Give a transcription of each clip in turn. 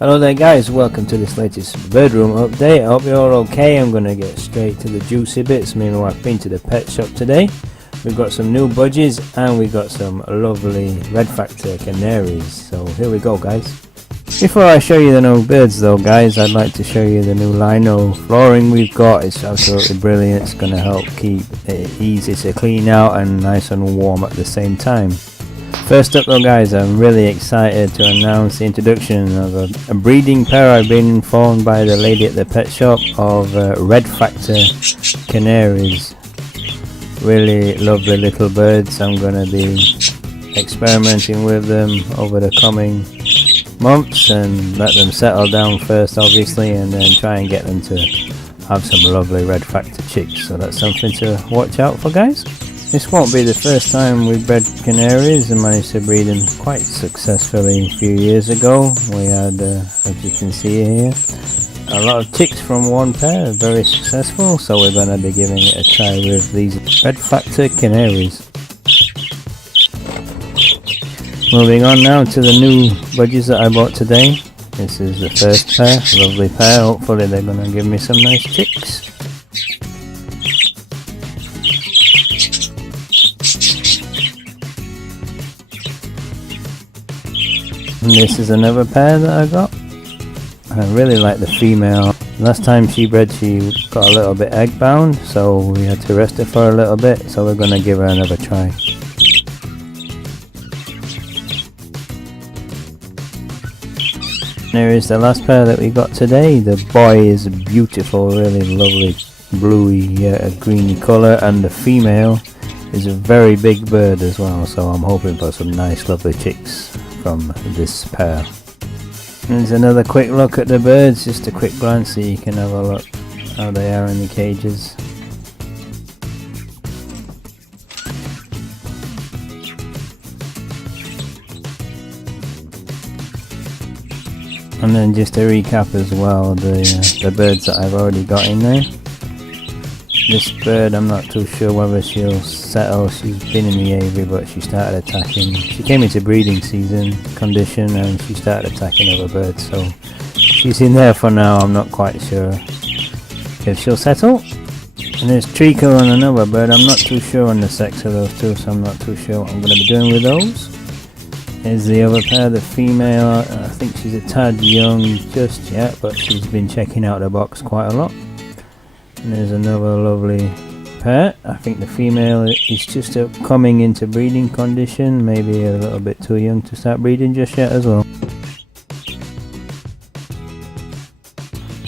Hello there guys, welcome to this latest Birdroom update. I hope you're all okay. I'm going to get straight to the juicy bits. Me and my wife been to the pet shop today. We've got some new budgies and we got some lovely red Factor Canaries. So here we go guys. Before I show you the new birds though guys, I'd like to show you the new lino flooring we've got. It's absolutely brilliant. It's going to help keep it easy to clean out and nice and warm at the same time. First up though guys, I'm really excited to announce the introduction of a breeding pair. I've been informed by the lady at the pet shop of red Factor Canaries. Really lovely little birds. I'm going to be experimenting with them over the coming months and let them settle down first obviously, and then try and get them to have some lovely red Factor chicks. So that's something to watch out for guys. This won't be the first time we've bred canaries. I managed to breed them quite successfully a few years ago. We had, as you can see here, a lot of chicks from one pair, very successful, so we're going to be giving it a try with these red Factor Canaries. Moving on now to the new budgies that I bought today. This is the first pair, lovely pair. Hopefully they're going to give me some nice chicks. And this is another pair that I got. I really like the female. Last time she bred she got a little bit egg bound, so we had to rest her for a little bit, so we're going to give her another try. Here is the last pair that we got today. The boy is beautiful, really lovely bluey greeny colour, and the female is a very big bird as well, so I'm hoping for some nice lovely chicks from this pair. There's another quick look at the birds, just a quick glance so you can have a look how they are in the cages. And then just to recap as well, the birds that I've already got in there. This bird, I'm not too sure whether she'll settle. She's been in the aviary, but she started attacking. She came into breeding season condition and she started attacking other birds, so she's in there for now. I'm not quite sure if she'll settle. And there's Treacle and another bird. I'm not too sure on the sex of those two, so I'm not too sure what I'm going to be doing with those. Here's the other pair, the female. I think she's a tad young just yet, but she's been checking out the box quite a lot. And there's another lovely pair. I think the female is just coming into breeding condition, maybe a little bit too young to start breeding just yet as well.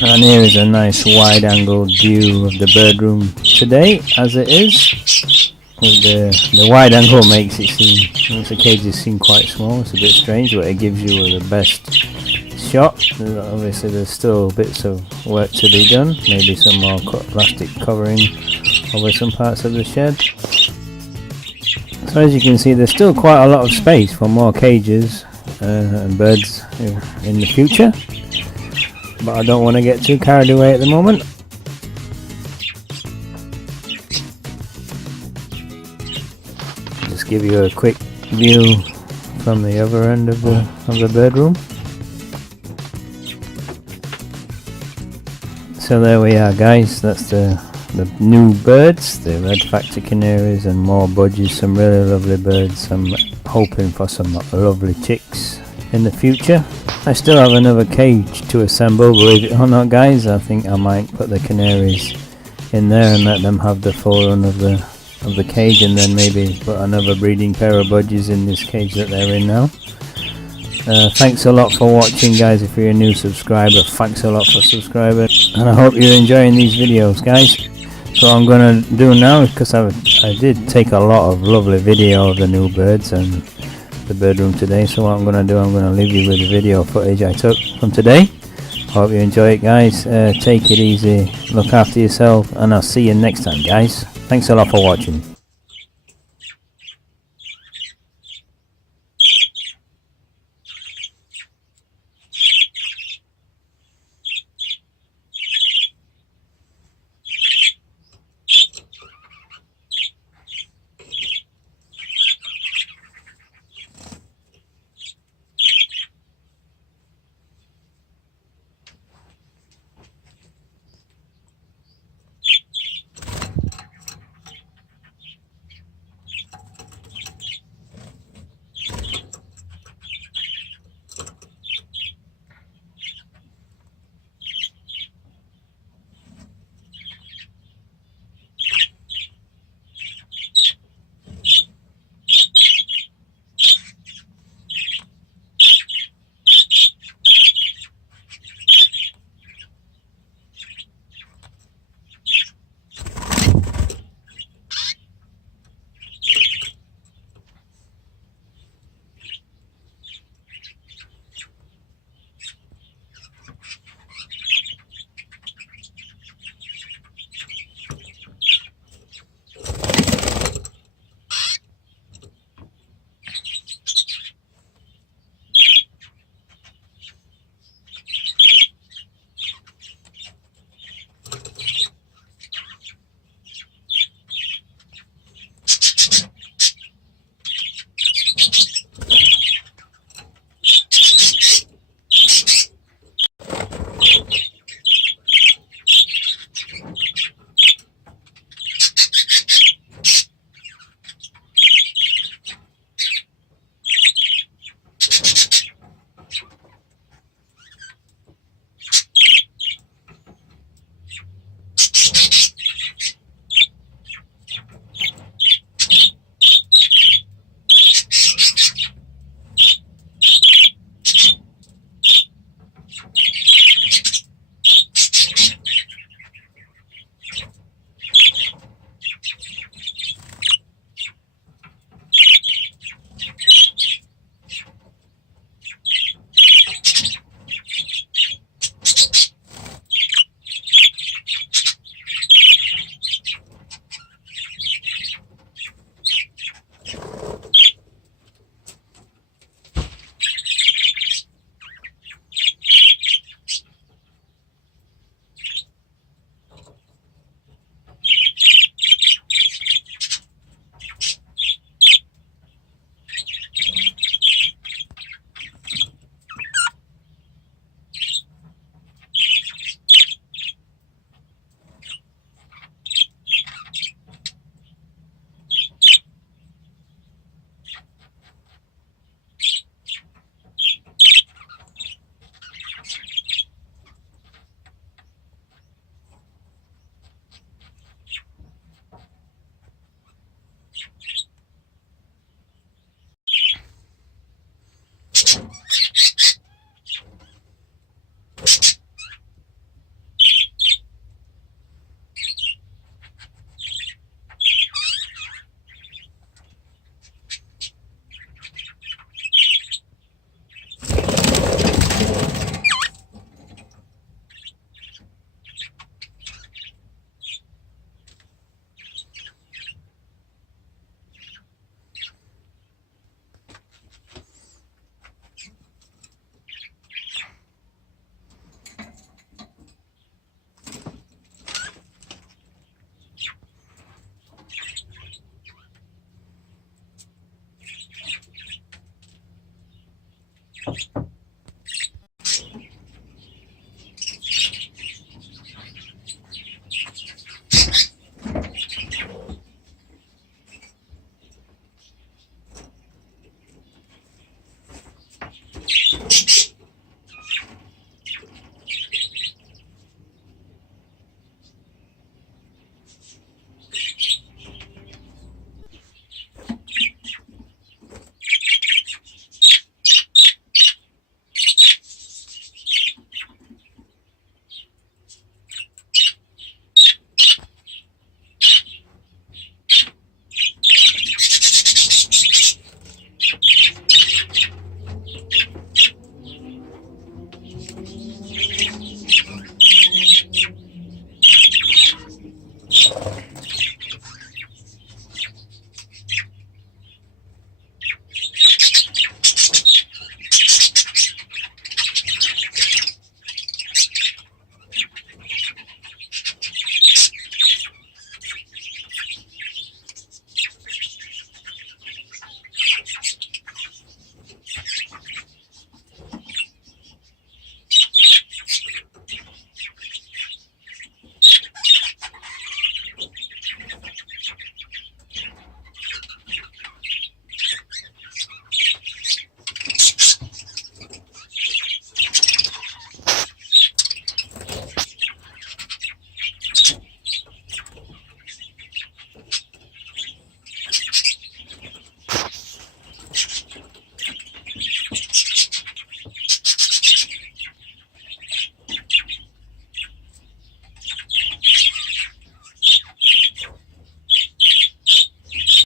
And here is a nice wide angled view of the Birdroom today as it is. With the wide angle makes it seem, the cages seem quite small. It's a bit strange, but it gives you the best shot. Obviously there's still bits of work to be done, maybe some more plastic covering over some parts of the shed. So as you can see, there's still quite a lot of space for more cages and birds in the future, but I don't want to get too carried away at the moment. Just give you a quick view from the other end of the Birdroom. So there we are guys, that's the new birds, the red Factor Canaries, and more budgies, some really lovely birds. I'm hoping for some lovely chicks in the future. I still have another cage to assemble, believe it or not guys. I think I might put the canaries in there and let them have the full run of the cage, and then maybe put another breeding pair of budgies in this cage that they're in now. Thanks a lot for watching guys. If you're a new subscriber, thanks a lot for subscribing, and I hope you're enjoying these videos guys. So what I'm going to do now, because I did take a lot of lovely video of the new birds and the Birdroom today, so what I'm going to do, I'm going to leave you with the video footage I took from today. Hope you enjoy it guys. Take it easy, look after yourself, and I'll see you next time guys. Thanks a lot for watching.